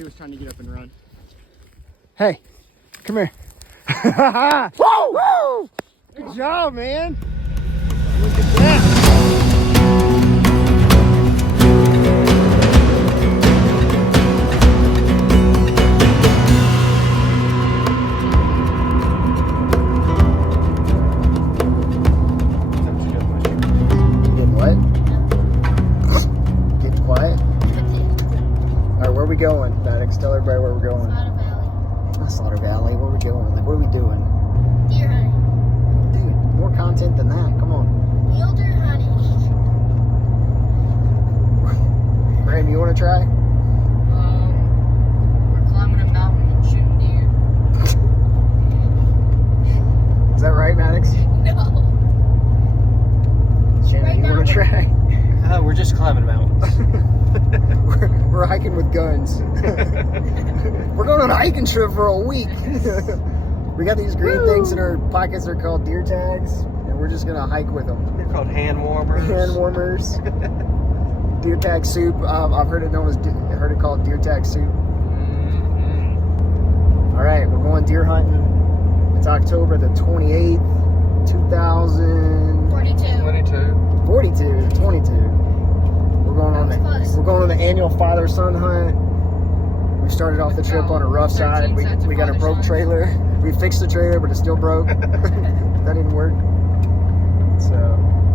He was trying to get up and run. Hey, come here. Woo! Woo! Good job, man. Look at that. Going, Maddox? Tell everybody where we're going. Slaughter Valley. Slaughter Valley. Where are we going? Like, what are we doing? Deer hunting. Dude, more content than that. Come on. Mule deer hunting. Graham, you want to try? We're climbing a mountain and shooting deer. Is that right, Maddox? No. Shannon, Right you now want to try? We're just climbing mountains. we're hiking with guns. We're going on a hiking trip for a week. We got these green things in our pockets. They're called deer tags, and we're just gonna hike with them. They're called hand warmers. Hand warmers. Deer tag soup. I've heard it known as. Heard it called deer tag soup. Mm-hmm. All right, we're going deer hunting. It's October the 28th, 42. 22. We're going on the annual father-son hunt. We started off the trip on a rough side. We got a broke trailer. We fixed the trailer, but it's still broke. That didn't work. So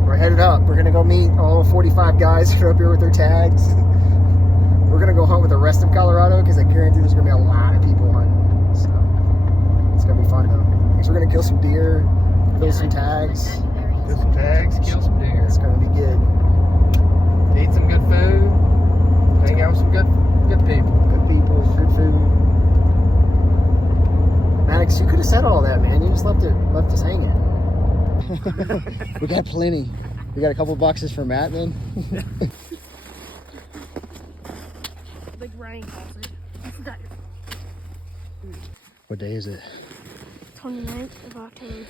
we're headed up. We're gonna go meet all 45 guys who are up here with their tags. We're gonna go hunt with the rest of Colorado because I guarantee there's gonna be a lot of people hunting. So it's gonna be fun though. So we're gonna kill some deer, kill some tags. Kill some tags, kill some deer. It's gonna be good. Eat some good food. Hang out with some good people. Good people, good food. Maddox, you could have said all that, man. You just left us hanging. We got plenty. We got a couple boxes for Matt, then. Like Ryan calls it. What day is it? 29th of October.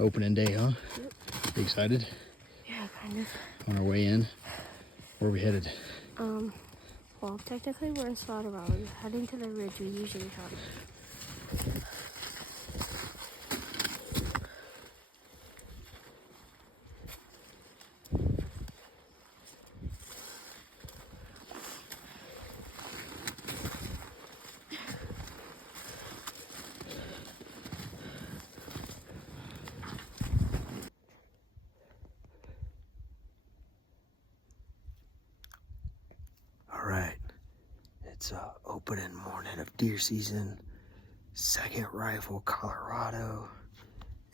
Opening day, huh? Yep. You excited? Yeah, kind of. On our way in. Where are we headed? Well, technically we're in Slaughter Valley. We're heading to the ridge we usually hunt. It's opening morning of deer season, second rifle, Colorado,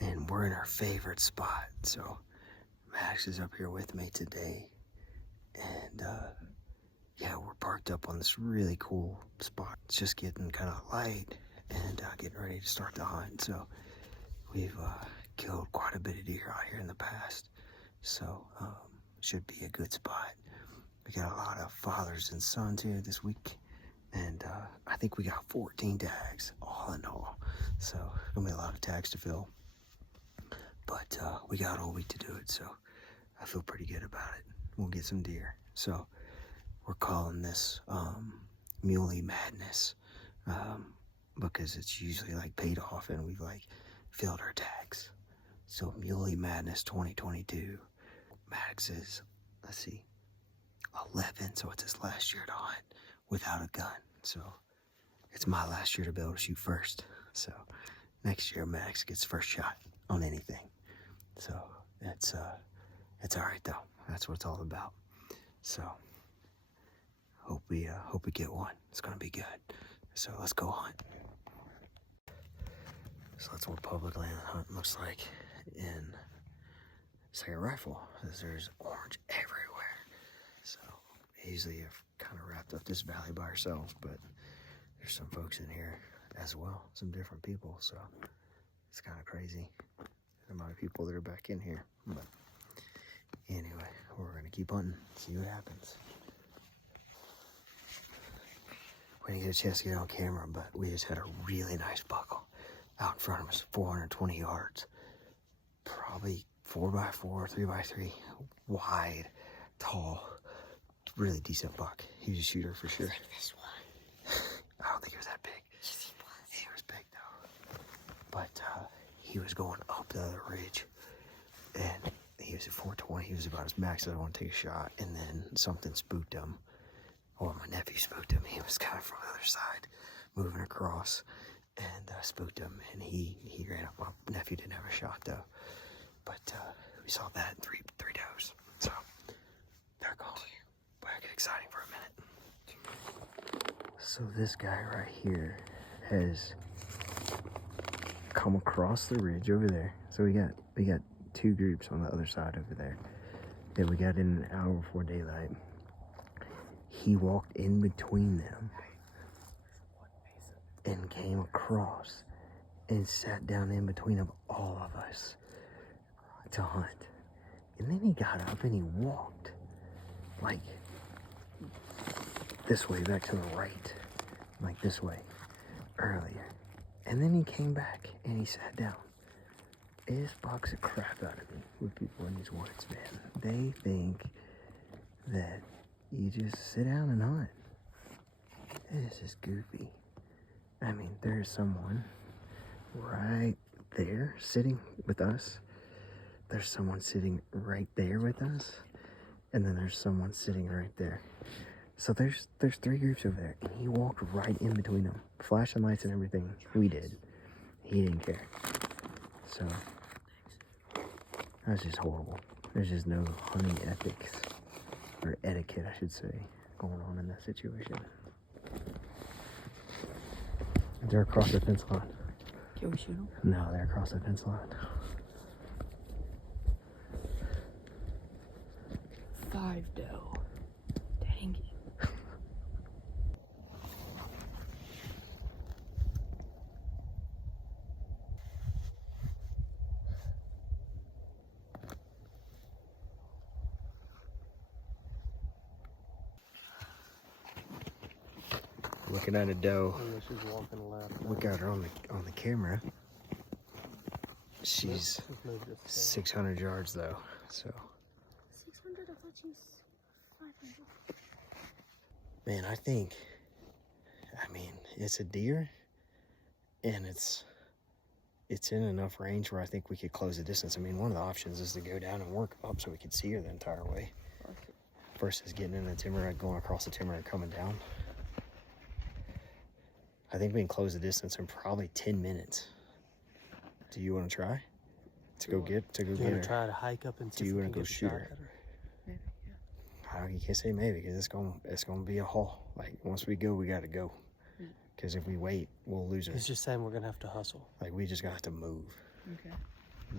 and we're in our favorite spot. So Max is up here with me today, and yeah, we're parked up on this really cool spot. It's just getting kind of light and getting ready to start the hunt. So we've killed quite a bit of deer out here in the past, so should be a good spot. We got a lot of fathers and sons here this week, and I think we got 14 tags all in all. So gonna be a lot of tags to fill, but we got all week to do it, so I feel pretty good about it. We'll get some deer. So we're calling this Mule Madness because it's usually like paid off and we've like filled our tags. So Mule Madness 2022. Max is, let's see, 11, so it's his last year to hunt without a gun. So it's my last year to be able to shoot first. So next year Max gets first shot on anything. So it's all right though. That's what it's all about. So hope we get one. It's gonna be good. So let's go hunt. So that's what public land hunting looks like in second rifle. There's orange everywhere. So easily have kind of wrapped up this valley by ourselves, but there's some folks in here as well, some different people. So it's kind of crazy the amount of people that are back in here. But anyway, we're gonna keep hunting, see what happens. We didn't get a chance to get on camera, but we just had a really nice buckle out in front of us, 420 yards, probably 4x4, 3x3, wide, tall, really decent buck. He was a shooter for sure. This one. he was going up the other ridge, and he was at 420. He was about his max. I want to take a shot, and then something spooked him. Or my nephew spooked him. He was coming from the other side, moving across, and spooked him, and he ran up. My nephew didn't have a shot though, but we saw that three does. So they're gone. Back exciting for a minute. So this guy right here has come across the ridge over there. So we got two groups on the other side over there that we got in an hour before daylight. He walked in between them and came across and sat down in between of all of us to hunt. And then he got up and he walked like this way, back to the right, like this way earlier. And then he came back and he sat down. It just bugs the crap out of me with people in these woods, man. They think that you just sit down and hunt. It is just goofy. I mean, there's someone right there sitting with us. There's someone sitting right there with us. And then there's someone sitting right there. So there's three groups over there. And he walked right in between them. Flashing lights and everything. We did. He didn't care. So that's just horrible. There's just no hunting ethics. Or etiquette, I should say, going on in that situation. They're across the fence line. Can we shoot them? No, they're across the fence line. 5 doe. Dang it. Looking at a doe. Oh, yeah, she's walking left. We got her on the camera. She's Let's move this 600 yards though, so. 600? I thought she was 500. Man, I mean, it's a deer, and it's in enough range where I think we could close the distance. I mean, one of the options is to go down and work up so we could see her the entire way, versus getting in the timber, going across the timber and coming down. I think we can close the distance in probably 10 minutes. Do you want to try? To go get her? Try to hike up and see Do you if we want to can go get a shoot shot her? at Maybe, yeah. You can't say maybe, because it's gonna be a haul. Like, once we go, we gotta go. Because if we wait, we'll lose her. He's just saying we're gonna have to hustle. Like, we just got to move. Okay.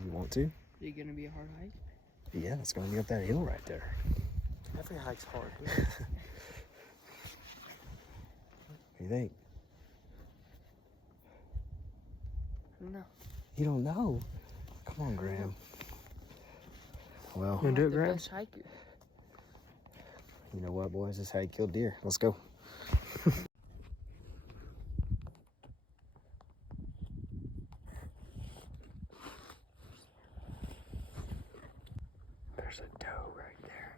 You want to? Is it gonna be a hard hike? Yeah, it's gonna be up that hill right there. Every hike's hard. What do you think? No. You don't know? Come on, Graham. Well, You wanna do it, The Graham? best hiker. you know what, boys? This is how you kill deer. Let's go. There's a doe right there.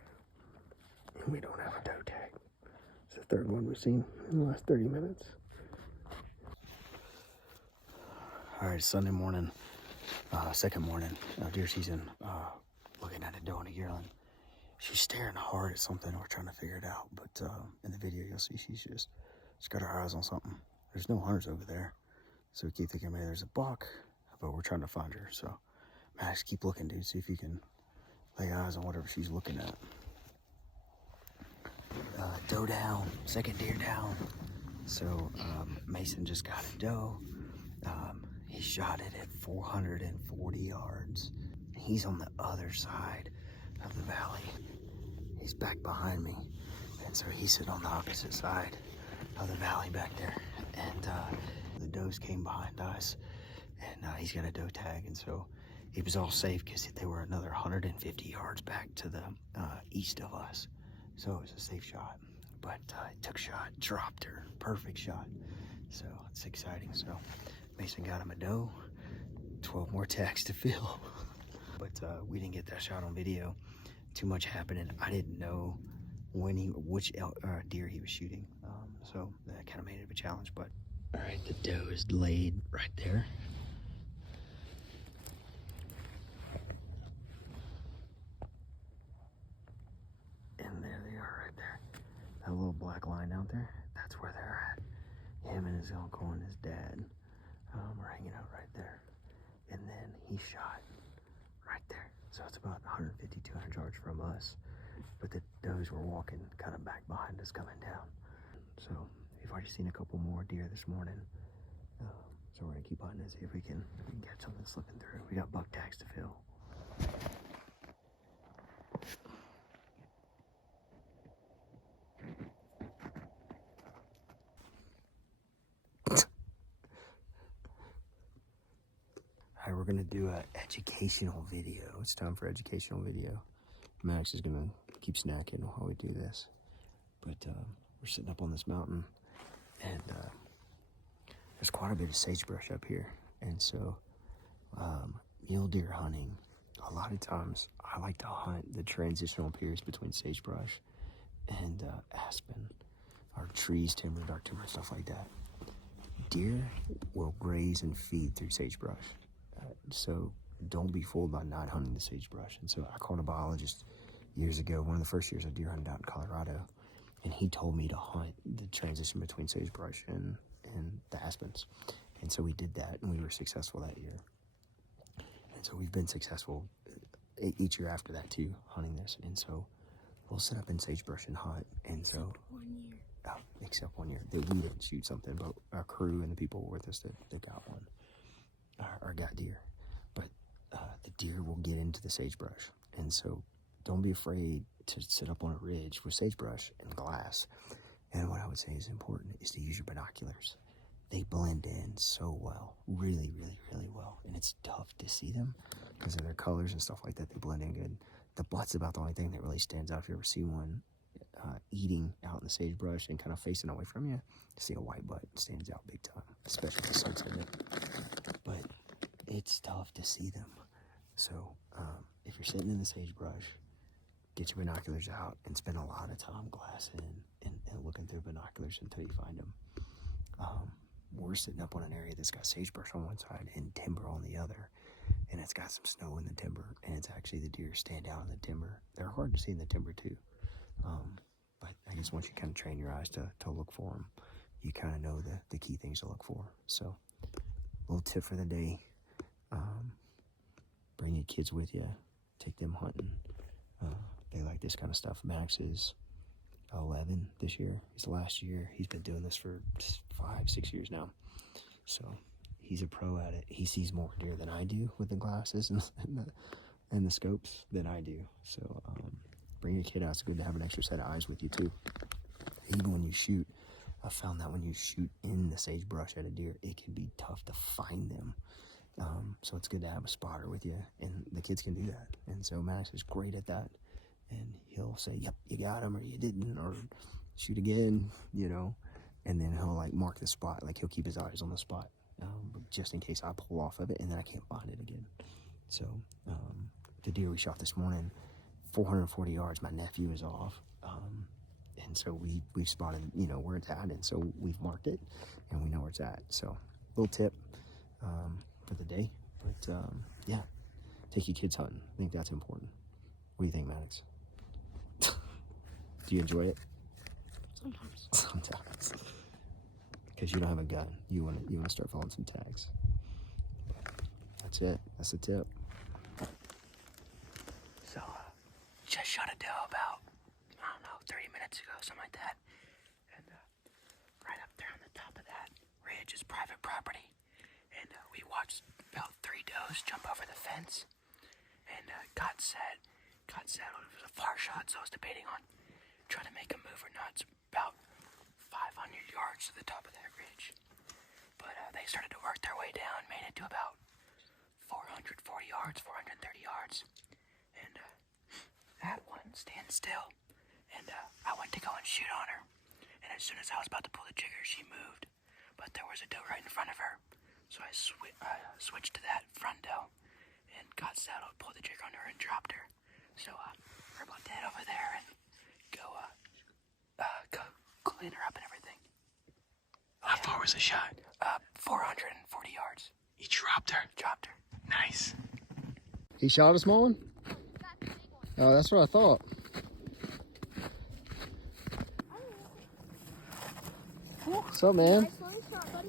And we don't have a doe tag. It's the third one we've seen in the last 30 minutes. All right, Sunday morning, second morning of deer season, looking at a doe in a yearling. She's staring hard at something. We're trying to figure it out, but in the video you'll see she's got her eyes on something. There's no hunters over there, so we keep thinking maybe there's a buck, but we're trying to find her. So Max, keep looking, dude. See if you can lay eyes on whatever she's looking at. Doe down, second deer down. So Mason just got a doe. He shot it at 440 yards. He's on the other side of the valley. He's back behind me. And so he's sitting on the opposite side of the valley back there. And the does came behind us. And he's got a doe tag. And so he was all safe because they were another 150 yards back to the east of us. So it was a safe shot. But took shot, dropped her. Perfect shot. So it's exciting. So Mason got him a doe, 12 more tags to fill. But we didn't get that shot on video. Too much happening. I didn't know which deer he was shooting. So that kind of made it a challenge. But all right, the doe is laid right there. his uncle and his dad are hanging out right there. And then he shot right there. So it's about 150, 200 yards from us. But the does were walking kind of back behind us coming down. So we've already seen a couple more deer this morning. So we're gonna keep hunting and see if we can catch something slipping through. We got buck tags to fill. All right, we're gonna do an educational video. It's time for educational video. Max is gonna keep snacking while we do this. But we're sitting up on this mountain, and there's quite a bit of sagebrush up here. And so mule deer hunting, a lot of times I like to hunt the transitional periods between sagebrush and aspen, or trees, timber, dark timber, stuff like that. Deer will graze and feed through sagebrush. So don't be fooled by not hunting the sagebrush. And so I called a biologist years ago, one of the first years I deer hunted out in Colorado, and he told me to hunt the transition between sagebrush and the aspens. And so we did that, and we were successful that year. And so we've been successful each year after that too, hunting this. And so we'll set up in sagebrush and hunt. And so except 1 year. We didn't shoot something, but our crew and the people with us that got one, or got deer. But the deer will get into the sagebrush. And so don't be afraid to sit up on a ridge with sagebrush and glass. And what I would say is important is to use your binoculars. They blend in so well, really, really, really well. And it's tough to see them because of their colors and stuff like that. They blend in good. The butt's about the only thing that really stands out. If you ever see one eating out in the sagebrush and kind of facing away from you, see a white butt stands out big time, especially the sunset. But it's tough to see them. So if you're sitting in the sagebrush, get your binoculars out and spend a lot of time glassing and looking through binoculars until you find them. We're sitting up on an area that's got sagebrush on one side and timber on the other, and it's got some snow in the timber, and it's actually the deer stand out in the timber. They're hard to see in the timber too, but I guess once you kind of train your eyes to look for them, you kind of know the key things to look for. So little tip for the day, bring your kids with you, take them hunting. They like this kind of stuff. Max is 11 this year. His last year. He's been doing this for 5-6 years now. So he's a pro at it. He sees more deer than I do with the glasses and the scopes than I do. So bring your kid out. It's good to have an extra set of eyes with you too. Even when you shoot, I found that when you shoot in the sagebrush at a deer, it can be tough to find them. So it's good to have a spotter with you, and the kids can do that. And so Max is great at that. And he'll say, yep, you got him, or you didn't, or shoot again, and then he'll like mark the spot. Like he'll keep his eyes on the spot, just in case I pull off of it and then I can't find it again. So the deer we shot this morning, 440 yards, my nephew is off. And so we've spotted, where it's at. And so we've marked it and we know where it's at. So little tip for the day, but yeah, take your kids hunting. I think that's important. What do you think, Maddox? Do you enjoy it? Sometimes. Sometimes. Because you don't have a gun. You want to start following some tags. That's it. That's the tip. So, just shot a doe about, 30 minutes ago, something like that. And right up there on the top of that ridge is private property. And we watched about 3 does jump over the fence. And got settled. It was a far shot, so I was debating on trying to make a move or not. It's about 500 yards to the top of that ridge. But they started to work their way down, made it to about 440 yards, 430 yards. And that one stands still. And I went to go and shoot on her. And as soon as I was about to pull the trigger, she moved. But there was a doe right in front of her. So I switched to that front doe and got settled, pulled the trigger on her, and dropped her. So we're about to head over there and go clean her up and everything. How far was the shot? 440 yards. You dropped her? Dropped her. Nice. He shot a small one? Oh, that's what I thought. What's up, man? Nice long shot, buddy.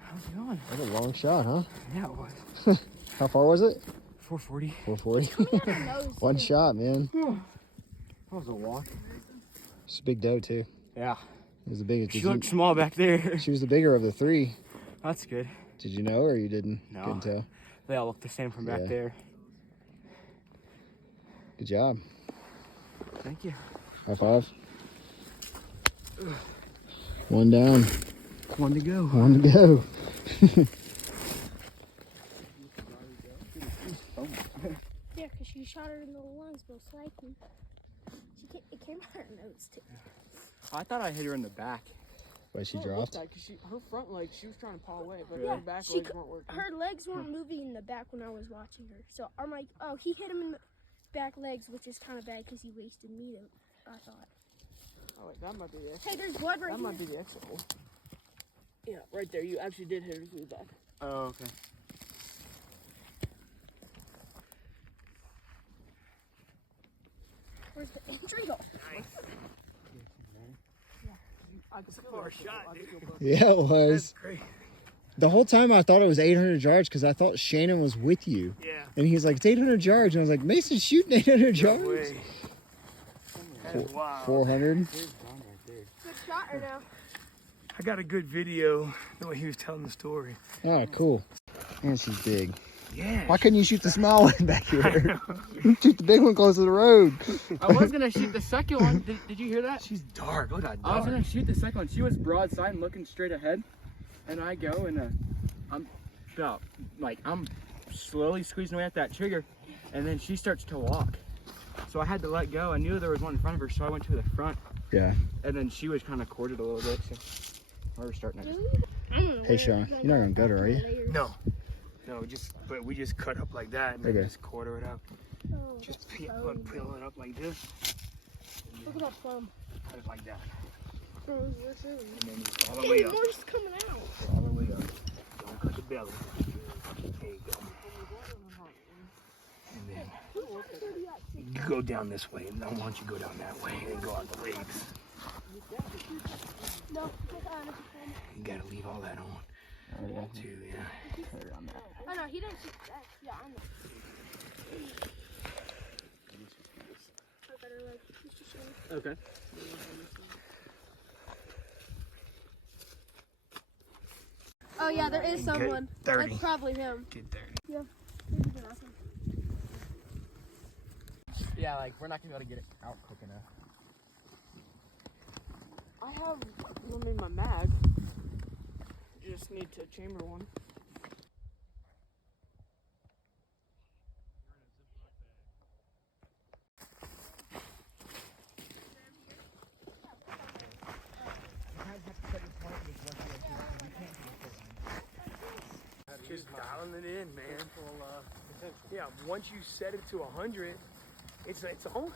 How's it going? That's a long shot, huh? Yeah, it was. How far was it? 440. 440. Coming out her nose. One too. shot, man. That was a walk. She's a big doe, too. Yeah. It was the biggest. She looked small back there. She was the bigger of the three. That's good. Did you know, or you didn't? No. Couldn't tell. They all look the same from back Yeah. there. Good job. Thank you. High five. One down. One to go. One to go. Yeah, because she shot her in the lungs most likely. It came out her nose too. I thought I hit her in the back. But she dropped. Because her front legs, she was trying to paw away, but Yeah, her back she legs cou- weren't working. Her legs weren't moving in the back when I was watching her. So I'm like, oh, he hit him in the back legs, which is kind of bad because he wasted meat, I thought. Oh, wait, that might be the exit. Hey, there's blood right That here. might be the exit hole. Yeah, right there. You actually did hit her through the back. Oh, okay. Where's the entry hole? That's a far shot, dude. Yeah, it was. Great. The whole time I thought it was 800 yards because I thought Shannon was with you. Yeah. And he's like, it's 800 yards. And I was like, Mason's shooting 800 yards. Way. That is wild. 400. Good shot or no? I got a good video the way he was telling the story. All right, cool. And she's big. Yeah. Why couldn't you shoot the small one back here? Shoot the big one close to the road. I was going to shoot the second one. Did you hear that? She's dark. Look at that I was dark. going to shoot the second one. She was broadside and looking straight ahead. And I go and I'm slowly squeezing away at that trigger. And then she starts to walk. So I had to let go. I knew there was one in front of her, so I went to the front. Yeah. And then she was kind of quartered a little bit. So I was starting next. Hey, Sean, you're not going to gut her, are you? No. No, but we just cut up like that and then Okay. just quarter it out. Oh, Just peel it up like this. And look then at that plum. cut it like that. Oh, And then just all the hey, way up. more's coming out. All the way up. Don't cut the belly. There you go. And then you go down this way, and I want you to go down that way and go out the legs. No, You gotta leave all that on. Too, yeah. oh no, he didn't shoot that. Yeah, I know. I better like, Mr. Shane. Okay. Oh yeah, there is someone. 30. That's probably him. Get 30. Yeah. Yeah, like we're not gonna be able to get it out quick enough. I have one in my mag. Just need to chamber one. Just dialing it in, man. Yeah, once you set it to 100, it's on.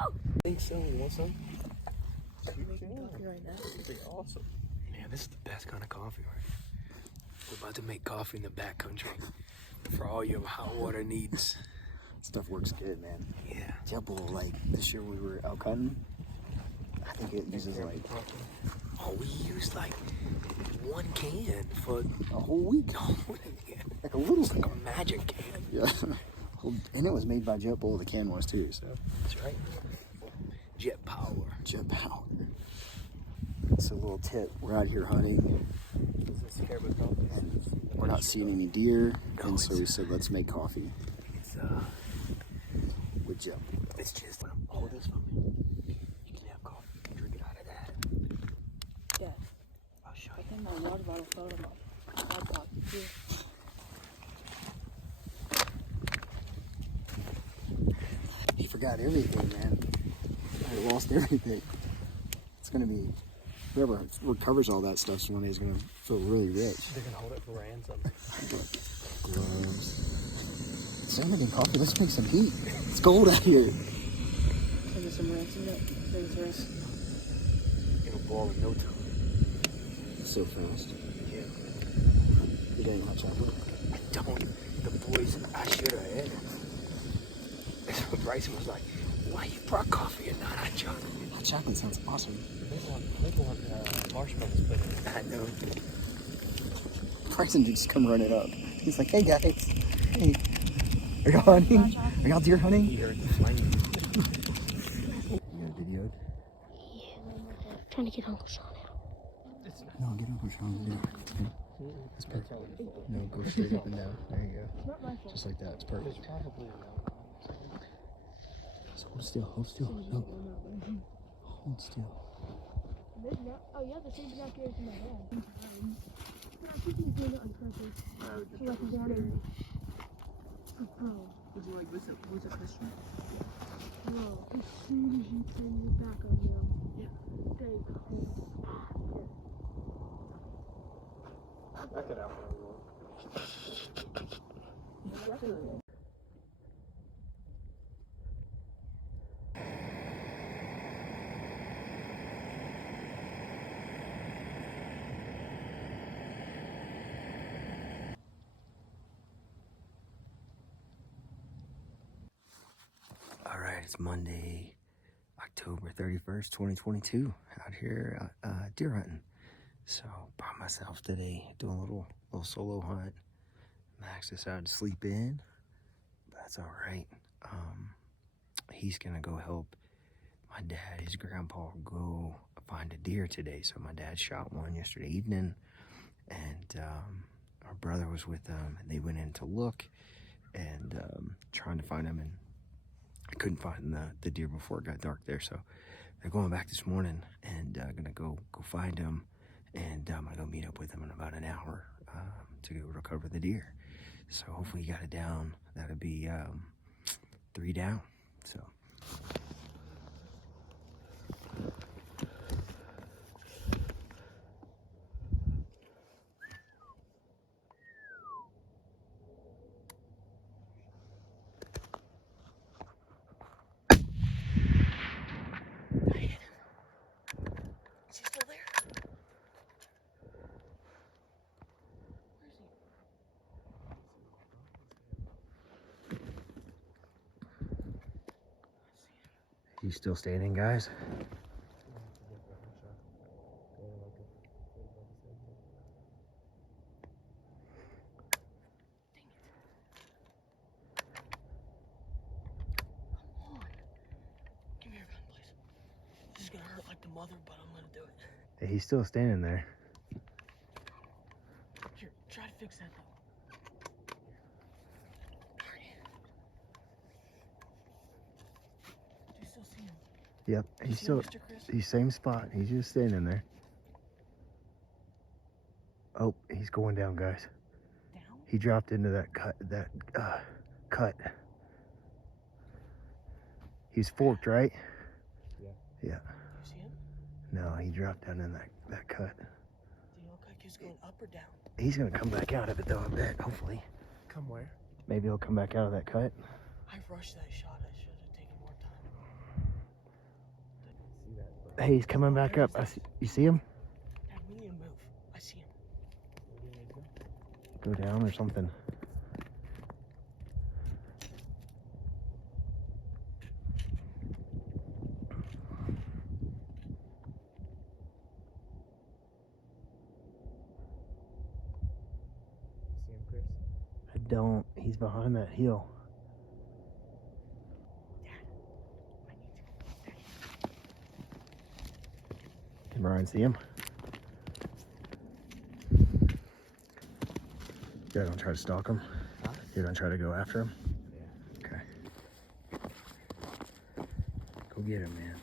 I think so. You want some? Right now. Pretty awesome. Man, this is the best kind of coffee right here. We're about to make coffee in the backcountry for all your hot water needs. Stuff works good, man. Yeah. Jumble, like this year we were out cutting. I think it uses like Oh, we used like 1 can for a whole week. Like a little It's like a magic can. Yeah. And it was made by JetBull, the can was too, so. That's right. Jet power. Jet power. It's a little tip. We're out here hunting and we're not seeing any deer, and so we said let's make coffee It's with JetBull. it's just hold this for me. You can have coffee. You can drink it out of that. Yeah. I'll show I you. think my water bottle fell in my laptop too. He forgot everything, man. I lost everything. It's gonna be whoever recovers all that stuff one day is gonna feel really rich. They're gonna hold it for ransom. Gloves. Salmon and coffee. Let's make some heat. It's cold out here. Send us some ransom up. Send us rest. It'll boil in no time. So fast. Yeah. You got any hot chocolate? I don't. The boys, I should have had it. So Bryson was like, why you brought coffee and not hot chocolate? Hot chocolate sounds awesome. They want marshmallows put in it. I know. Bryson just come running up. He's like, hey guys. Hey. Are y'all hunting? Are y'all deer hunting? He heard the flame. You got videoed? Trying to get Uncle Sean out. No, get Uncle Sean. Video. It's perfect. No, go straight up and down. There you go. Just like that. It's perfect. So hold still. Hold still. No. Hold still. Oh yeah, the same back here in my head. But I think he's doing it on purpose. So like he's wanting. Oh. Would you like was it Christian? No, as soon as you turn your back on them, they come. Back it out. All right, it's Monday, October 31st, 2022. Out here deer hunting. So by myself today, doing a little solo hunt. Max decided to sleep in, but that's all right. He's gonna go help my dad, his grandpa, go find a deer today. So my dad shot one yesterday evening, and our brother was with them, and they went in to look and trying to find him, and I couldn't find the deer before it got dark there. So they're going back this morning and gonna go find him, and I'm gonna go meet up with him in about an hour to go recover the deer. So hopefully he got it down. That'll be 3 down. So. You still standing, guys? Give me your gun, please. This is gonna hurt like the mother, but I'm gonna do it. Hey, he's still standing there. Here, try to fix that though. Do you still see him? Yep, he's See still, him, Mr. Chris? he's same spot. He's just standing there. Oh, he's going down, guys. Down? He dropped into that cut. He's forked, right? Yeah. Yeah. Do you see him? No, he dropped down in that cut. Do you look like he's going up or down? He's gonna come back out of it though, I bet, hopefully. Come where? Maybe he'll come back out of that cut. I rushed that shot. I should have taken more time. Hey, he's coming back up. You see him? Dad, we need to move. I see him. Go down or something. See him, Chris? I don't. He's behind that hill. Can Ryan see him? You're gonna try to stalk him? Huh? You're gonna try to go after him? Yeah. Okay. Go get him, man.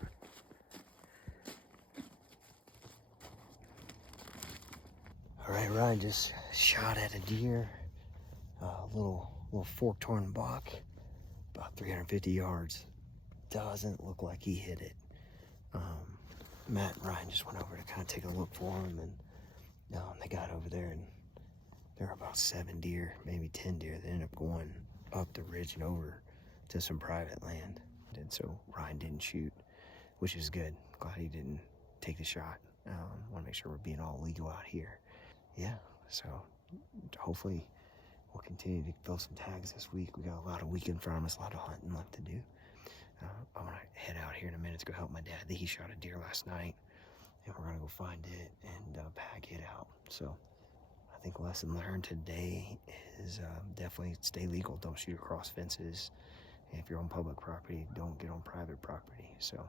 All right, Ryan just shot at a deer. Little forked horn buck, about 350 yards. Doesn't look like he hit it. Matt and Ryan just went over to kind of take a look for him, and they got over there, and there were about 7 deer, maybe 10 deer that ended up going up the ridge and over to some private land. And so Ryan didn't shoot, which is good. Glad he didn't take the shot. Want to make sure we're being all legal out here. Yeah, so hopefully we'll continue to fill some tags this week. We got a lot of week in front of us, a lot of hunting left to do. I'm gonna head out here in a minute to go help my dad. I think he shot a deer last night, and we're gonna go find it and pack it out. So I think lesson learned today is definitely stay legal. Don't shoot across fences. If you're on public property, don't get on private property. So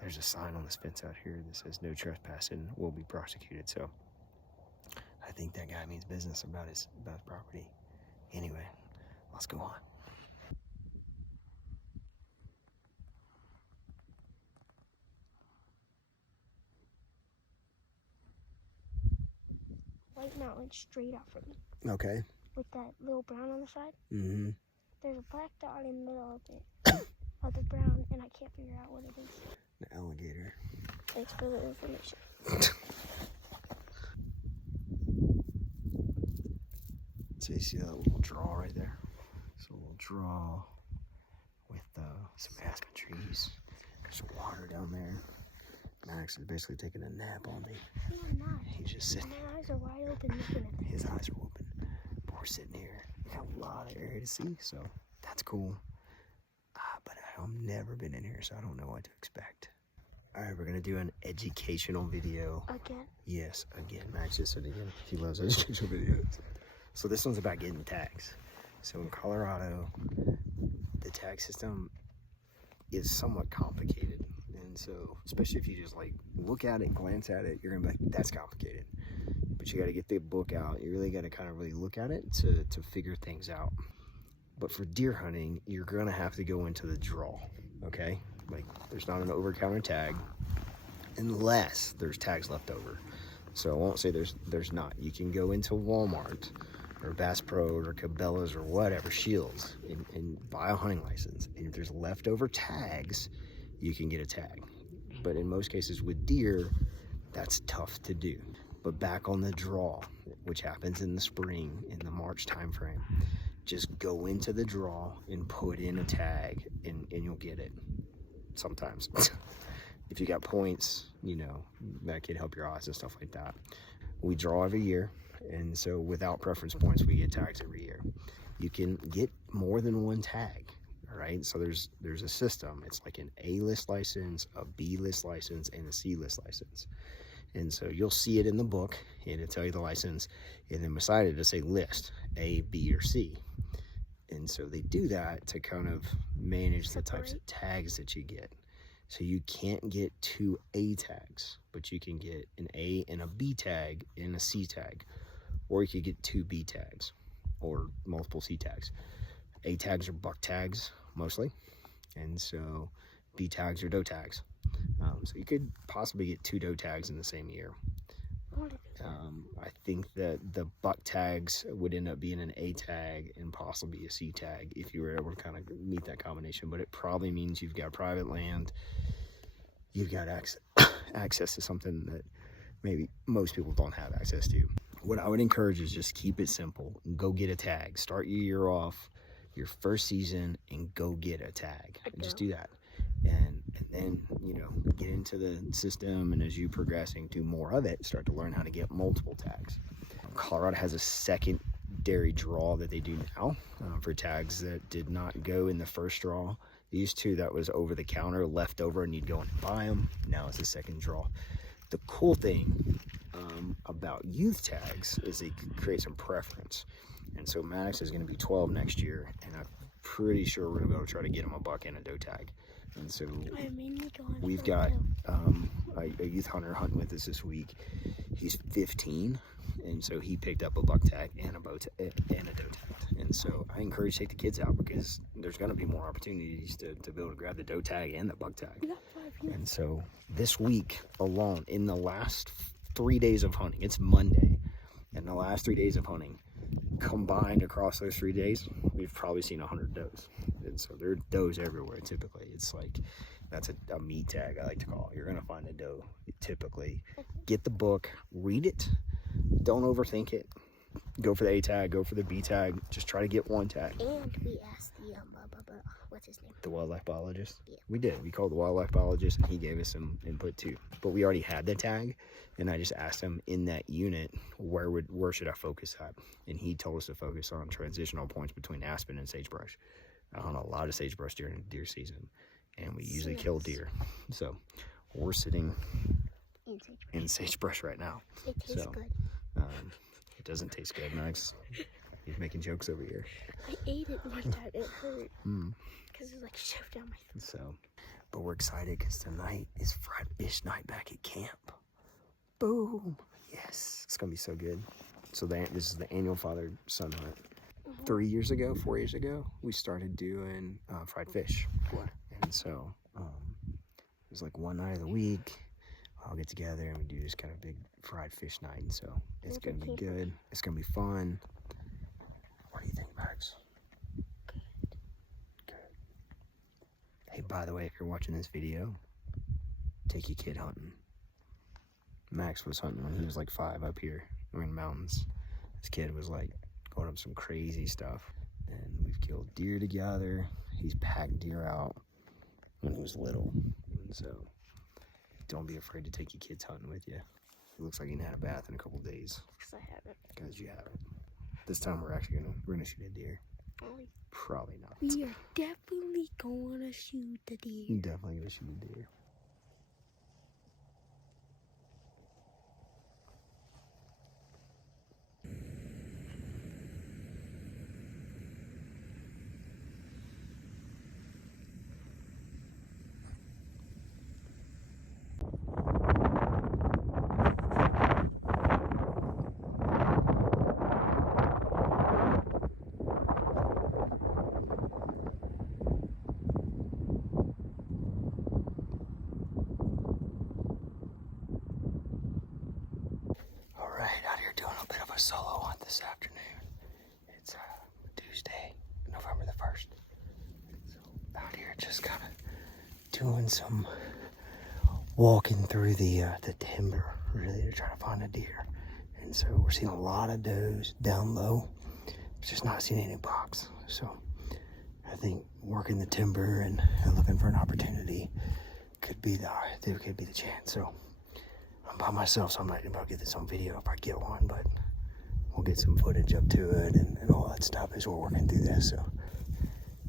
there's a sign on this fence out here that says no trespassing, will be prosecuted. So I think that guy means business about his property. Anyway, let's go on. White mountain straight out from me. Okay. With that little brown on the side. Mm-hmm. There's a black dot in the middle of it. Of the brown, and I can't figure out what it is. An alligator. Thanks for the information. So you see that little draw right there? It's a little draw with some aspen trees. There's some water down there. Max is basically taking a nap on me. No, I'm not. He's just sitting. My eyes are wide open looking at me. His eyes are open. But we're sitting here. We got a lot of area to see, so that's cool. But I've never been in here, so I don't know what to expect. All right, we're gonna do an educational video. Again? Yes, again. Max just said again. He loves educational videos. So this one's about getting tags. So in Colorado, the tag system is somewhat complicated. And so, especially if you just like look at it, glance at it, you're gonna be like, that's complicated. But you gotta get the book out. You really gotta kind of really look at it to figure things out. But for deer hunting, you're gonna have to go into the draw, okay? Like, there's not an over-counter tag unless there's tags left over. So I won't say there's not. You can go into Walmart or Bass Pro or Cabela's or whatever, Shields, and buy a hunting license. And if there's leftover tags, you can get a tag. But in most cases with deer, that's tough to do. But back on the draw, which happens in the spring, in the March timeframe, just go into the draw and put in a tag and you'll get it sometimes. If you got points, you know, that could help your odds and stuff like that. We draw every year, and so without preference points, we get tags every year. You can get more than one tag, all right? So there's a system. It's like an A-list license, a B-list license, and a C-list license. And so you'll see it in the book, and it'll tell you the license, and then beside it, it'll say list, A, B, or C. And so they do that to kind of manage the types of tags that you get. So you can't get 2 A tags, but you can get an A and a B tag and a C tag. Or you could get 2 B tags or multiple C tags. A tags are buck tags, mostly. And so B tags are doe tags. So you could possibly get 2 doe tags in the same year. I think that the buck tags would end up being an A tag and possibly a C tag if you were able to kind of meet that combination. But it probably means you've got private land, you've got access to something that maybe most people don't have access to. What I would encourage is just keep it simple. Go get a tag. Start your year off, your first season, and go get a tag. And just do that. And then, you know, get into the system, and as you progressing, do more of it, start to learn how to get multiple tags. Colorado has a secondary draw that they do now for tags that did not go in the first draw. These two that was over the counter, left over, and you'd go in and buy them. Now it's a second draw. The cool thing about youth tags is they create some preference. And so Maddox is going to be 12 next year, and I'm pretty sure we're going to be able to try to get him a buck and a doe tag. And so we've got a youth hunter hunting with us this week. He's 15, and so he picked up a buck tag and a doe tag. And so I encourage take the kids out because there's going to be more opportunities to be able to grab the doe tag and the buck tag. And so this week alone, in the last 3 days of hunting, it's Monday, and the last 3 days of hunting, combined across those 3 days, we've probably seen 100 does. And so there are does everywhere typically. It's like, that's a meat tag, I like to call it. You're gonna find a doe typically. Get the book, read it, don't overthink it. go for the A tag, go for the B tag. Just try to get one tag. And we asked the what's his name? The wildlife biologist? Yeah. We did. We called the wildlife biologist, and he gave us some input too. But we already had the tag, and I just asked him in that unit, where should I focus at? And he told us to focus on transitional points between aspen and sagebrush. I hunt a lot of sagebrush during deer season, and we usually kill deer. So we're sitting in sagebrush right now. It tastes good. It doesn't taste good, Max. He's making jokes over here. I ate it one time. It hurt. Because it was like shoved down my throat. So, but we're excited because tonight is fried fish night back at camp. Boom. Yes. It's going to be so good. So this is the annual father-son hunt. 4 years ago, we started doing fried fish. And so it was like one night of the week. I'll get together and we do this kind of big fried fish night. And so it's going to be good. It's going to be fun. What do you think, Max? Good. Hey, by the way, if you're watching this video, take your kid hunting. Max was hunting when he was like 5 up here. We're in the mountains. This kid was like going up some crazy stuff. And we've killed deer together. He's packed deer out when he was little. And so don't be afraid to take your kids hunting with you. It looks like he had a bath in a couple days. Because I haven't. Because you haven't. This time we're gonna shoot a deer. Probably not. We are definitely gonna shoot the deer. Definitely gonna shoot a deer. Solo hunt this afternoon. It's Tuesday, November the 1st. So out here just kind of doing some walking through the timber, really, to try to find a deer. And so we're seeing a lot of does down low, just not seeing any bucks. So I think working the timber and looking for an opportunity could be the chance. So I'm by myself, so I'm not about to get this on video if I get one, but we'll get some footage up to it and all that stuff as we're working through this. So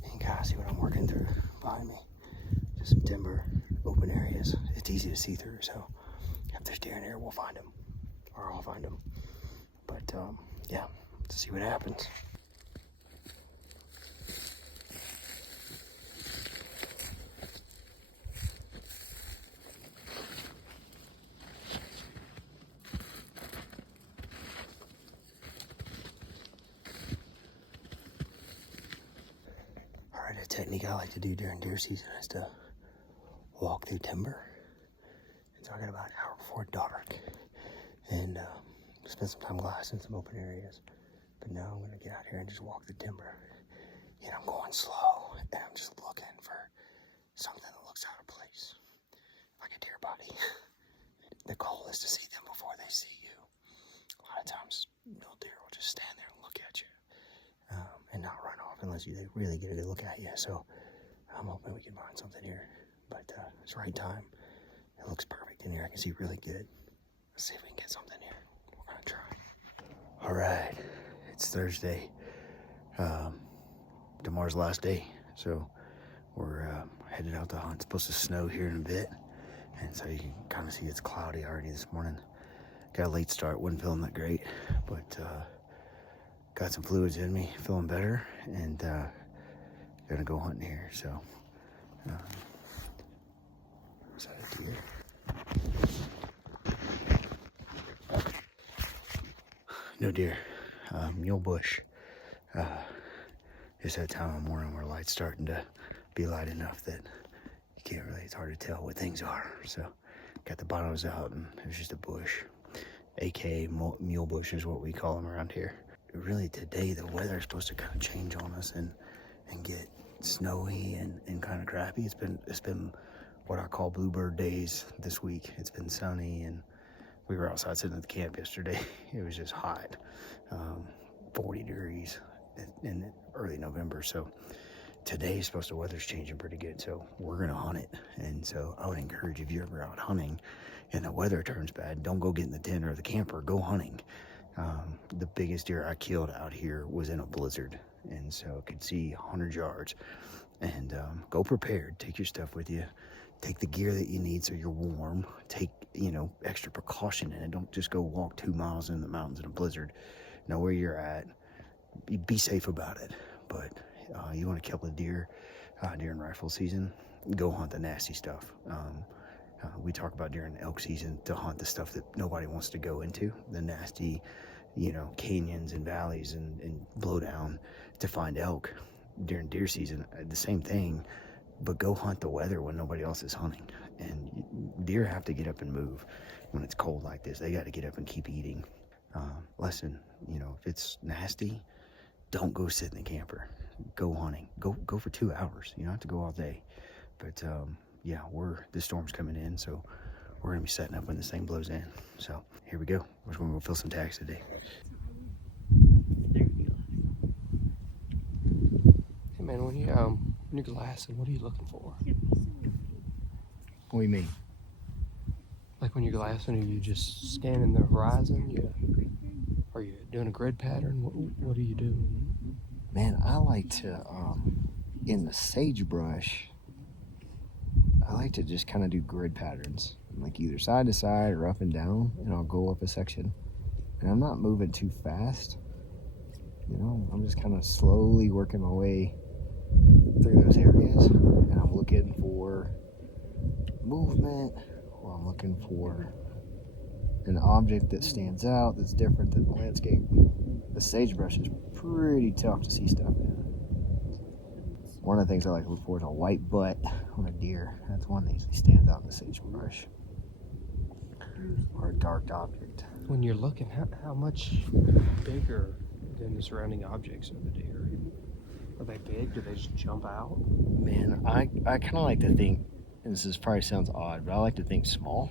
you can kind of see what I'm working through behind me. Just some timber, open areas. It's easy to see through, so if there's deer in here, we'll find them. Or I'll find them. But yeah, let's see what happens. A technique I like to do during deer season is to walk through timber. And so I got about an hour before dark and spend some time glassing some open areas. But now I'm gonna get out here and just walk the timber. And I'm going slow and I'm just looking for something that looks out of place, like a deer body. The goal is to see them before they see you. A lot of times, no deer will just stand there and look at you. And not run off unless they really get a good look at you. So I'm hoping we can find something here. But it's right time. It looks perfect in here. I can see really good. Let's see if we can get something here. We're gonna try. All right, it's Thursday. Tomorrow's the last day. So we're headed out to hunt. It's supposed to snow here in a bit. And so you can kind of see it's cloudy already this morning. Got a late start, wasn't feeling that great, but got some fluids in me, feeling better, and gonna go hunting here. So, is that a deer? No deer. Mule bush. It's that time of morning where light's starting to be light enough that you can't really, it's hard to tell what things are. So, got the binos out, and there's just a bush. AKA mule bush is what we call them around here. Really today the weather is supposed to kind of change on us and get snowy and kind of crappy. It's been what I call bluebird days this week. It's been sunny and we were outside sitting at the camp yesterday. It was just hot. 40 degrees in early November. So today is supposed to, weather's changing pretty good. So we're going to hunt it. And so I would encourage, if you're ever out hunting and the weather turns bad, don't go get in the tent or the camper, go hunting. The biggest deer I killed out here was in a blizzard. And so I could see 100 yards. And go prepared. Take your stuff with you. Take the gear that you need so you're warm. Take, extra precaution in it. Don't just go walk 2 miles in the mountains in a blizzard. Know where you're at. Be safe about it. But you want to kill a deer during rifle season, go hunt the nasty stuff. We talk about during elk season to hunt the stuff that nobody wants to go into. The nasty, canyons and valleys and blow down to find elk. During deer season, the same thing, but go hunt the weather when nobody else is hunting. And deer have to get up and move when it's cold like this. They got to get up and keep eating. Listen, if it's nasty, don't go sit in the camper. Go hunting. Go for 2 hours. You don't have to go all day. But yeah, the storm's coming in, so we're gonna be setting up when this thing blows in. So here we go. We're gonna go fill some tags today. Man, when you're glassing, what are you looking for? What do you mean? Like when you're glassing, are you just scanning the horizon? Are you doing a grid pattern? What are you doing? Man, I like to, in the sagebrush, I like to just kind of do grid patterns, like either side to side or up and down, and I'll go up a section. And I'm not moving too fast. I'm just kind of slowly working my way through those areas, and I'm looking for movement, or I'm looking for an object that stands out, that's different than the landscape. The sagebrush is pretty tough to see stuff in. One of the things I like to look for is a white butt on a deer. That's one that usually stands out in the sagebrush. Or a dark object. When you're looking, how much bigger than the surrounding objects are the deer? Are they big? Do they just jump out? Man, I kind of like to think, and this probably sounds odd, but I like to think small.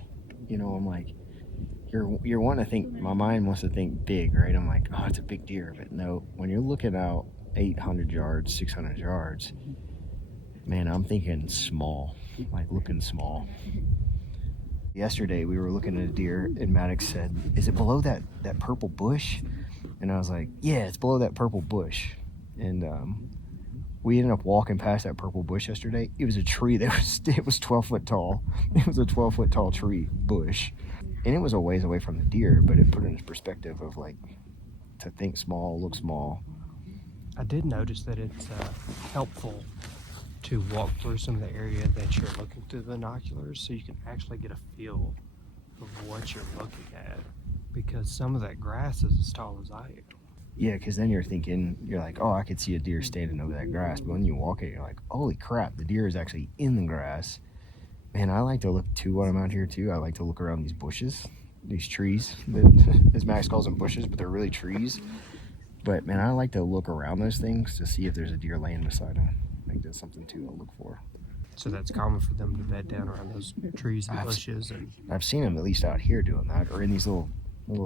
I'm like, you're wanting to think, my mind wants to think big, right? I'm like, oh, it's a big deer. But no, when you're looking out 800 yards, 600 yards, man, I'm thinking small, like looking small. Yesterday, we were looking at a deer, and Maddox said, is it below that purple bush? And I was like, yeah, it's below that purple bush. And we ended up walking past that purple bush yesterday. It was a tree it was 12 foot tall. It was a 12 foot tall tree bush. And it was a ways away from the deer, but it put it in perspective of like, to think small, look small. I did notice that it's helpful to walk through some of the area that you're looking through the binoculars so you can actually get a feel of what you're looking at, because some of that grass is as tall as I am. Yeah, because then you're like, oh, I could see a deer standing over that grass. But when you walk it, you're like, holy crap, the deer is actually in the grass. Man, I like to look too when I'm out here too. I like to look around these bushes, these trees, as Max calls them bushes, but they're really trees. But man, I like to look around those things to see if there's a deer laying beside them. I think that's something too I'll look for. So that's common for them to bed down around those trees and bushes. And I've seen them at least out here doing that, or in these little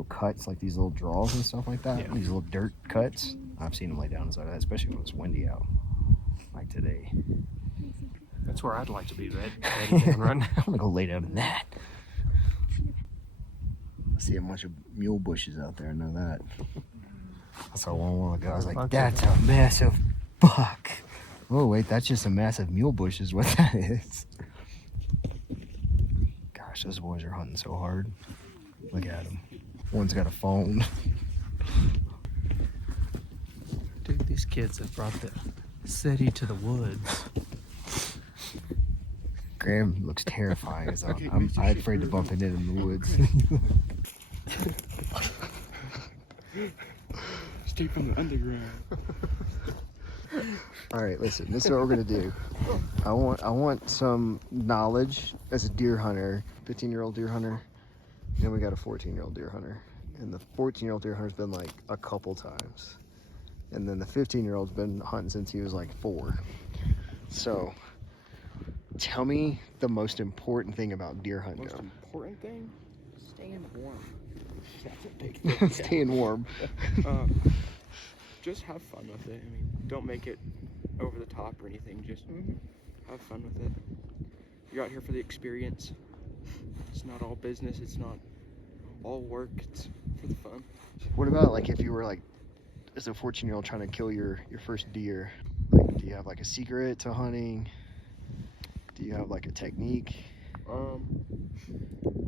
cuts, like these little draws and stuff like that. Yeah. These little dirt cuts. I've seen them lay down inside of that, especially when it's windy out, like today. That's where I'd like to be bedded down right now. I'm gonna go lay down in that. I see a bunch of mule bushes out there. I know that. I saw one while ago. I was like, that's a massive buck. Oh wait, that's just a massive mule bush is what that is. Gosh, those boys are hunting so hard. Look at them. One's got a phone. Dude, these kids have brought the city to the woods. Graham looks terrifying. I'm afraid to bump into him in the woods. Straight from the underground. All right, listen. This is what we're gonna do. I want some knowledge as a deer hunter, 15-year-old deer hunter. Then we got a 14-year-old deer hunter, and the 14-year-old deer hunter's been like a couple times, and then the 15-year-old's been hunting since he was like 4. So, tell me the most important thing about deer hunting. Most important thing? Staying warm. That's a big thing. Staying warm. just have fun with it. I mean, don't make it over the top or anything. Just have fun with it. You're out here for the experience. It's not all business. It's not all work. It's for the fun. What about like if you were like, as a 14-year-old trying to kill your first deer? Like, do you have like a secret to hunting? Do you have like a technique?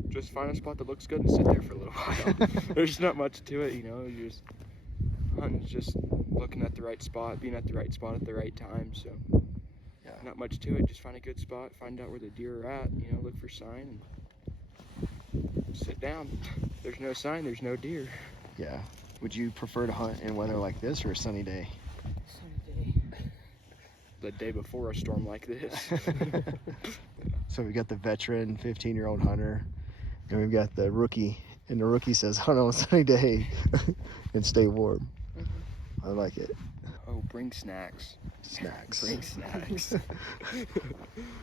Just find a spot that looks good and sit there for a little while. There's not much to it, you know. You just hunting's just looking at the right spot, being at the right spot at the right time. So Yeah. not much to it. Just find a good spot, find out where the deer are at. You know, look for sign and sit down. If there's no sign, there's no deer. Yeah. Would you prefer to hunt in weather like this or a sunny day? Sunny day. The day before a storm like this. So we got the veteran 15-year-old hunter, and we've got the rookie, and the rookie says hunt on a sunny day and stay warm. I like it. Oh, bring snacks. Snacks. Bring snacks.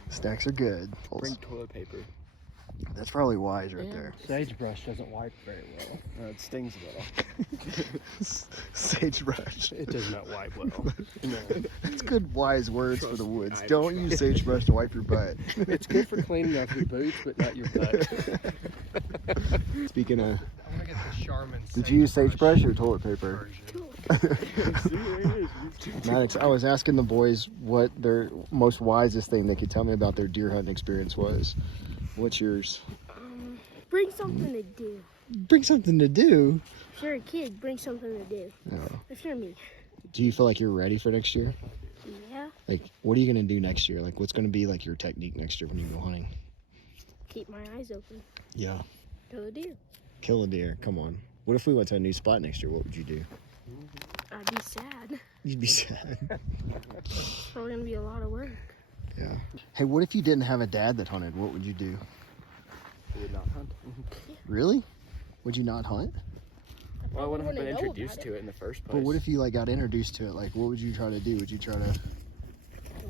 Snacks are good. Bring toilet paper. That's probably wise right there. Sagebrush doesn't wipe very well. It stings a little. Sagebrush. It does not wipe well. No. That's good wise words for Trust the me, woods. I Don't use sagebrush to wipe your butt. It's good for cleaning off your boots, but not your butt. Speaking of, I'm gonna get the Charmin. did you use sagebrush or toilet paper? version. Maddox, I was asking the boys what their most wisest thing they could tell me about their deer hunting experience was. What's yours? Bring something to do. Bring something to do. If you're a kid, bring something to do. Oh. If you're me. Do you feel like you're ready for next year? Yeah. Like, what are you going to do next year? Like, what's going to be like your technique next year when you go hunting? Keep my eyes open. Yeah. Kill a deer. Kill a deer. Come on. What if we went to a new spot next year? What would you do? I'd be sad. You'd be sad. It's probably gonna be a lot of work. Yeah. Hey, what if you didn't have a dad that hunted? What would you do? I would not hunt. Really? Would you not hunt? Well, I wouldn't have been know introduced about to it in the first place. But what if you like got introduced to it? Like, what would you try to do? Would you try to?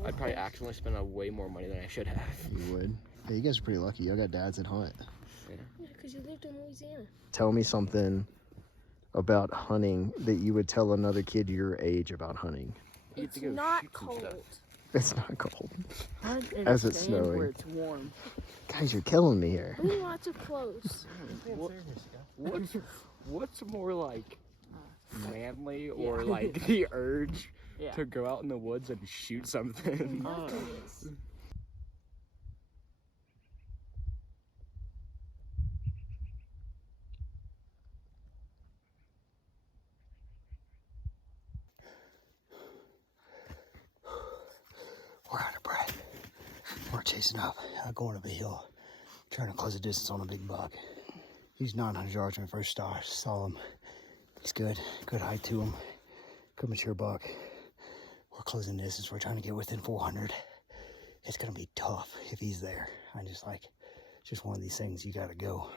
I'd probably accidentally spend way more money than I should have. You would. Hey, you guys are pretty lucky. Y'all got dads that hunt. Yeah, because you lived in Louisiana. Tell me something about hunting that you would tell another kid your age about hunting. You get It's to go not shoot some cold. stuff. It's not cold. Hunt in As a it's stand snowing. Where it's warm. Guys, you're killing me here. Bring lots of clothes. What's more like manly or like the urge to go out in the woods and shoot something? Nothing is. We're out of breath. We're chasing up, going up a hill, trying to close the distance on a big buck. He's 900 yards when I first saw him. He's good height to him. Good mature buck. We're closing distance. We're trying to get within 400. It's gonna be tough if he's there. Just one of these things you gotta go.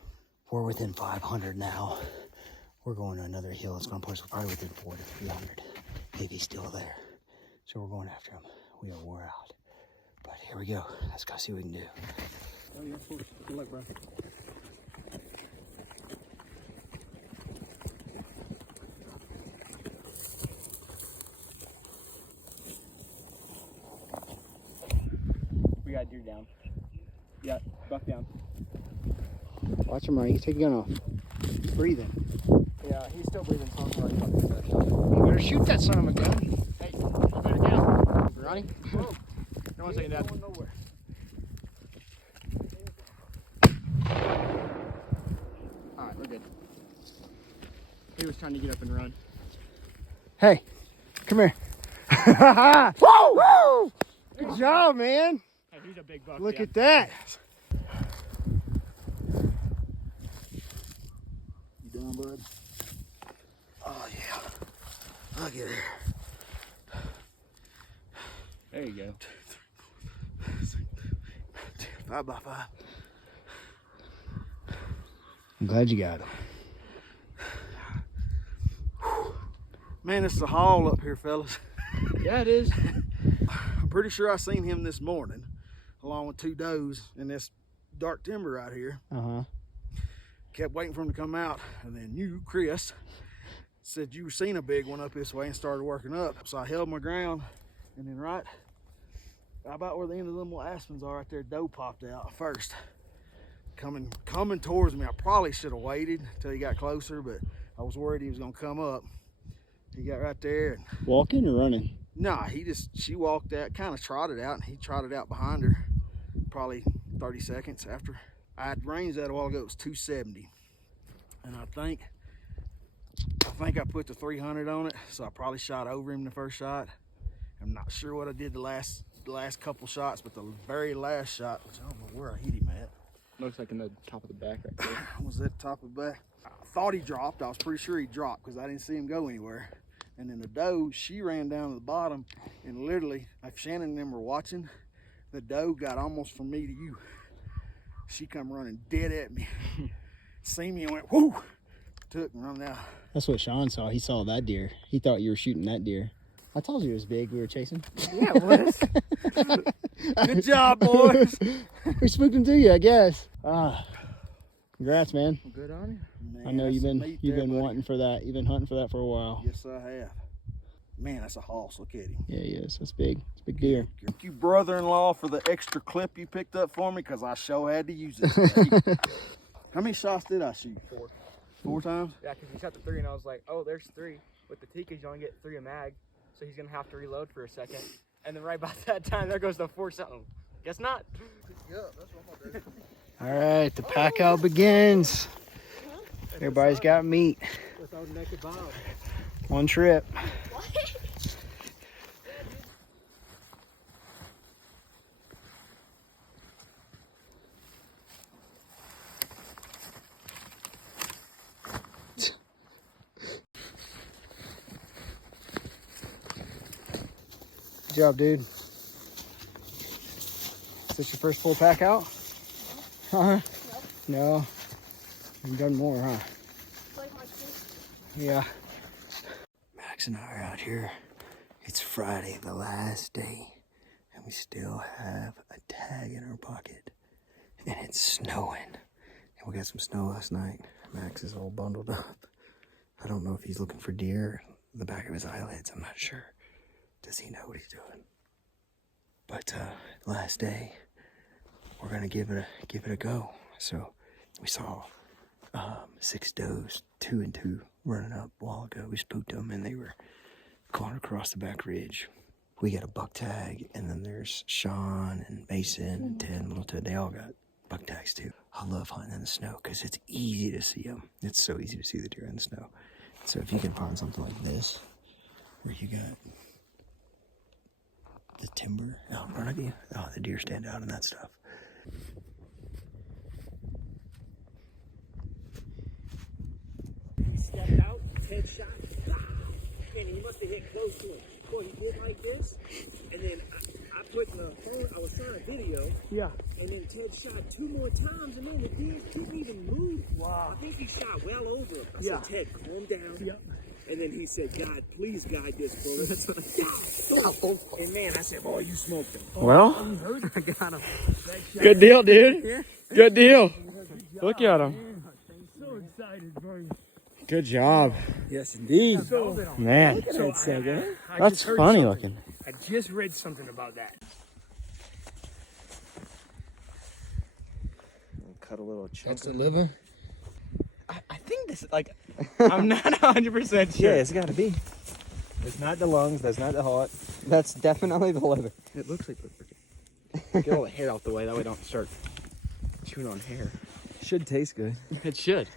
We're within 500 now. We're going to another hill. It's gonna push us probably within 400 to 300 if he's still there. So we're going after him. We are wore out. But here we go. Let's go see what we can do. Oh, yeah, of course. Good luck, bro. We got deer down. Yeah, buck down. Watch him, Ryan. Take your gun off. He's breathing. Yeah, he's still breathing, so I'm right. You better shoot that son of a gun. Hey, you better get him. Ronnie? Whoa. No, 1 second, Dad. Going nowhere. Alright, we're good. He was trying to get up and run. Hey, come here. Woo! Woo! Good job, man. Hey, he's a big buck. Look at that. You done, bud? Oh, yeah. Look at it. There you go. 5 by 5. I'm glad you got him. Man, it's a haul up here, fellas. Yeah, it is. I'm pretty sure I seen him this morning, along with 2 does in this dark timber right here. Uh-huh. Kept waiting for him to come out, and then you, Chris, said you seen a big one up this way and started working up. So I held my ground, and then right about where the end of them little aspens are right there, doe popped out first. Coming towards me. I probably should have waited until he got closer, but I was worried he was gonna come up. He got right there. And walking or running? nah, she walked out, kind of trotted out, and he trotted out behind her probably 30 seconds after. I had ranged that a while ago. It was 270, and I think I put the 300 on it, so I probably shot over him the first shot. I'm not sure what I did the last couple shots, but the very last shot, which I don't know where I hit him at. Looks like in the top of the back right there. Was at the top of the back. I thought he dropped. I was pretty sure he dropped because I didn't see him go anywhere. And then the doe, she ran down to the bottom, and literally, if Shannon and them were watching, the doe got almost from me to you. She come running dead at me. Seen me and went, whoo! Took and run out. That's what Sean saw. He saw that deer. He thought you were shooting that deer. I told you it was big we were chasing. Yeah, it was. Good job, boys. We spooked him to you, I guess. Congrats, man. Good on you. Man, I know that's you've some been meat there, buddy. wanting for that. You've been hunting for that for a while. Yes, I have. Man, that's a hoss. Look at him. Yeah, he is. That's big. It's a big deer. Thank you, brother-in-law, for the extra clip you picked up for me, because I sure had to use it today. How many shots did I shoot? 4. 4 times? Yeah, because he shot the 3 and I was like, oh, there's 3. With the Tikas, you only get 3 a mag, so he's going to have to reload for a second. And then right about that time, there goes the 4 something. Guess not. Yeah, that's what I'm gonna do. All right, the pack out begins. Everybody's got meat. One trip. Good job, dude. Is this your first full pack out? Huh? No. You've done more, huh? Yeah. Max and I are out here. It's Friday, the last day, and we still have a tag in our pocket. And it's snowing. And we got some snow last night. Max is all bundled up. I don't know if he's looking for deer in the back of his eyelids. I'm not sure. Does he know what he's doing? But last day, we're gonna give it a go. So we saw 6 does, 2 and 2, running up a while ago. We spooked them, and they were going across the back ridge. We got a buck tag, and then there's Sean and Mason and Ted, Little Ted. They all got buck tags too. I love hunting in the snow because it's easy to see them. It's so easy to see the deer in the snow. So if you can find something like this, where you got the timber out in front of you, oh, the deer stand out in that stuff. He stepped out, Ted shot, and he must have hit close to him. Boy, he did like this, and then I put the phone, I was trying to video, Yeah. and then Ted shot 2 more times, and then the deer didn't even move. Wow. I think he shot well over him. I said, Ted, calm down. Yep. And then he said, God, please guide this bullet. And man, I said, boy, you smoked him. Well, I got him. good deal, dude. Good deal. Look at him. So excited, bro. Good job. Yes, indeed. Man, that's funny looking. I just read something about that. Cut a little chunk. That's the liver. I think this is like, I'm not 100% sure. Yeah, it's got to be. It's not the lungs. That's not the heart. That's definitely the liver. It looks like liver. Get all the hair out the way, that way I don't start chewing on hair. Should taste good. It should.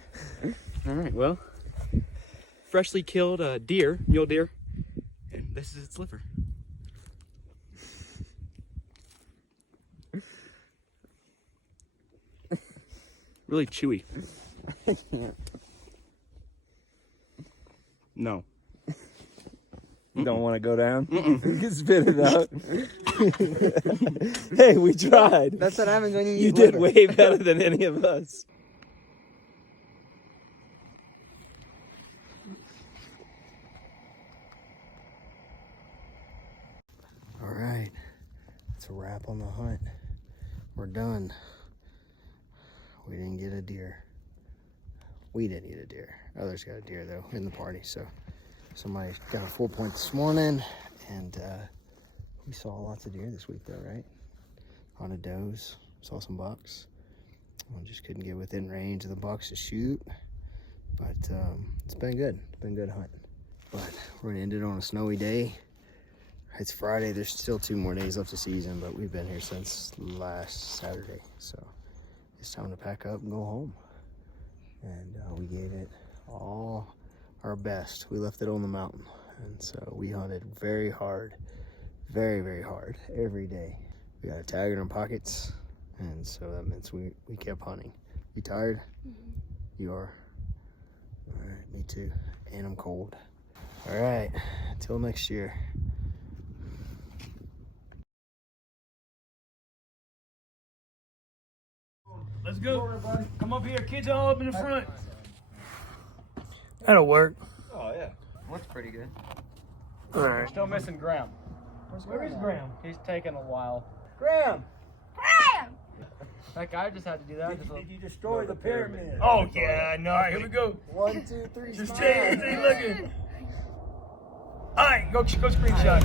All right, well, freshly killed deer, mule deer, and this is its liver. Really chewy. No. You don't want to go down? You can spit it out. Hey, we tried. That's what happens when you You eat did liver. way better than any of us. All right, that's a wrap on the hunt. We're done. We didn't get a deer. We didn't eat a deer. Others got a deer though in the party. So somebody got a 4 point this morning, and we saw lots of deer this week though, right? A lot of does. Saw some bucks. We just couldn't get within range of the bucks to shoot. But it's been good. It's been good hunting. But we're gonna end it on a snowy day. It's Friday. There's still 2 more days left of season, but we've been here since last Saturday. So it's time to pack up and go home. And we gave it all our best. We left it on the mountain. And so we hunted very hard, very, very hard every day. We got a tag in our pockets. And so that means we kept hunting. You tired? Mm-hmm. You are? All right, me too. And I'm cold. All right, until next year. Let's go. Come up here. Kids all up in the front. That'll work. Oh, yeah. That's pretty good. All right. Still missing Graham. Where is Graham? He's taking a while. Graham! That guy just had to do that. Did you destroy the pyramid? Oh, yeah. No, here we go. 1, 2, 3, Just smile. stay looking. All right, go screenshot.